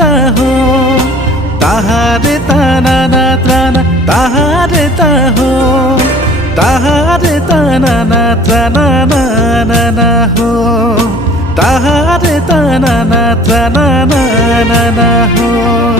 ता हो ताहारे ताना ना त्राना ताहारे ता हो ताहारे ताना ना त्राना ना ना ना हो ताहारे ताना ना त्राना ना ना ना हो।